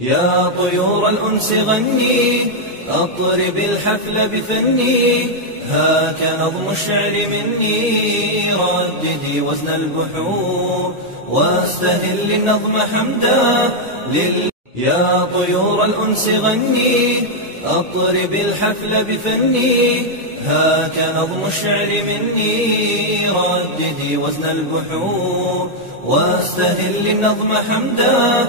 يا طيور الأنس غني، أطرب الحفل بفني، هاك نظم الشعر مني، رددي وزن البحور واستهل النظم حمدا يا طيور الأنس غني، أطرب الحفل بفني، هاك نظم الشعر مني، رددي وزن البحور واستهل النظم حمدا